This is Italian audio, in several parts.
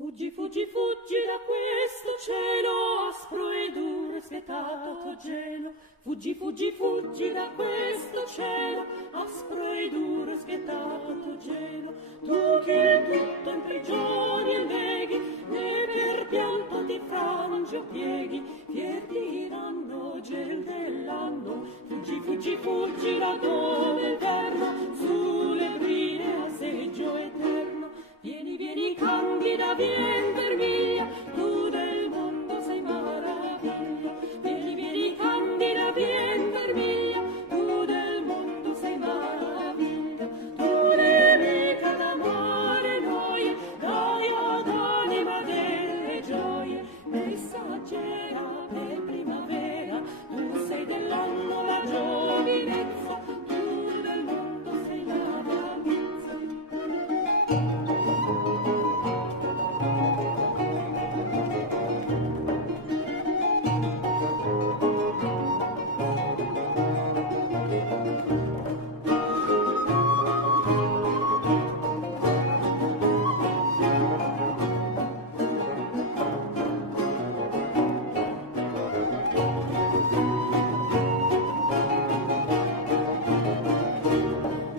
Fuggi, fuggi, fuggi da questo cielo aspro e duro e spietato gelo. Fuggi, fuggi, fuggi da questo cielo aspro e duro e spietato gelo. Tu che il tutto imprigioni e leghi, e per pianto ti frangi o pieghi, fier diranno gel dell'anno. Fuggi, fuggi, fuggi da dove il verno sulle brine a seggio eterno. Vieni, vieni, candida, vien vermiglia, tu del mondo sei maraviglia. Vieni, vieni, candida, vien vermiglia, tu del mondo sei maraviglia. Tu nemica d'amore noie, gaia d'anima delle gioie, messaggera per primavera, tu sei dell'anno la giovinezza, tu del mondo sei la bravizza.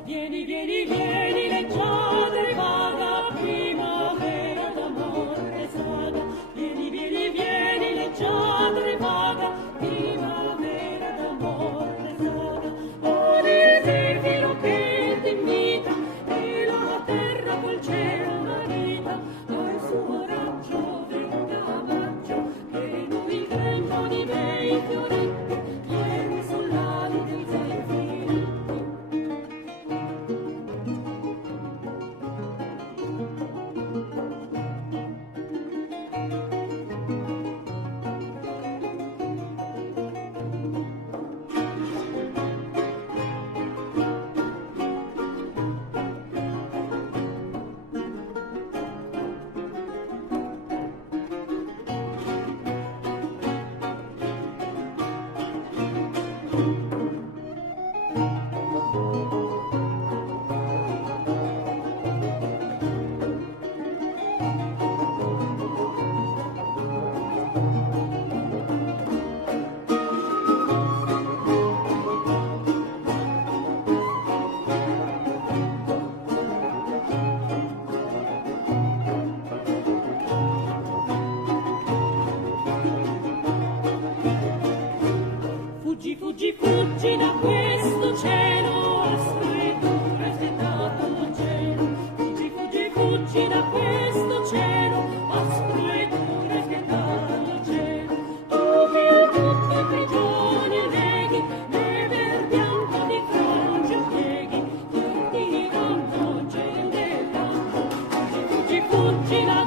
Vieni, vieni, vieni, leggiadra e vaga, primavera d'amore saga. Vieni, vieni, vieni, leggiadra e vaga, primavera d'amore saga. Con il zefiro che ti invita, e la terra col cielo marita, al suo raggio venga maggio, che noi il grembo di bei fioretti, vieni sull'ali dei zefiri. Fuggi, fuggi, fuggi da questo cielo aspro e duro e spietato gelo. Fuggi, fuggi, fuggi da questo cielo aspro e duro e spietato gelo. Tu che il tutto imprigioni e leghi, e per pianto di frangi o pieghi, che ti danno gel dell'anno. Fuggi, fuggi, fuggi da